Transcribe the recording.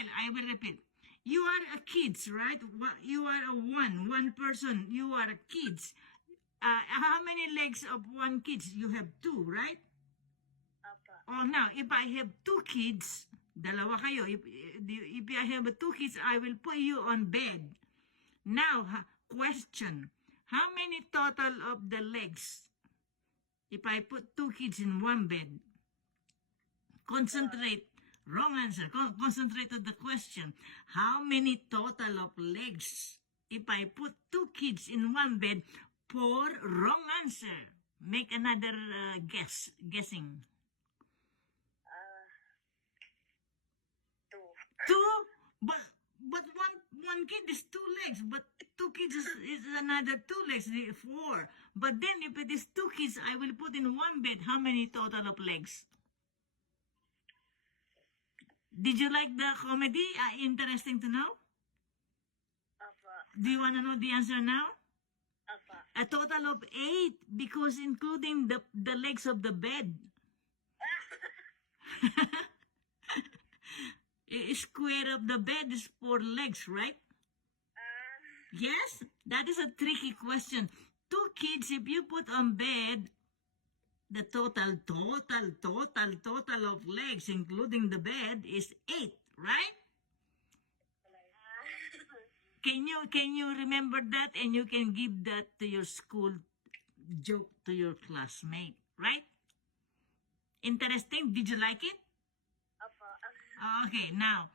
Well, I will repeat. You are a kids, right? You are a one person. You are a kids. How many legs of one kids? You have two, right? Opo. Oh, now, if I have two kids, dalawa kayo. If I have two kids, I will put you on bed. Now, question. How many total of the legs if I put two kids in one bed? Concentrate. Wrong answer. Concentrate on the question. How many total of legs if I put two kids in one bed? For wrong answer. Make another guessing. Two. Two? But one kid is two legs, but two kids is another two legs, four. But then if it is two kids, I will put in one bed. How many total of legs? Did you like the comedy? Interesting to know? Opo. Do you want to know the answer now? Opo. A total of 8 because including the legs of the bed. A square of the bed is 4 legs, right? Yes? That is a tricky question. Two kids, if you put on bed, the total of legs, including the bed, is 8, right? Can you remember that and you can give that to your school joke to your classmate, right? Interesting. Did you like it? Opo. Okay, now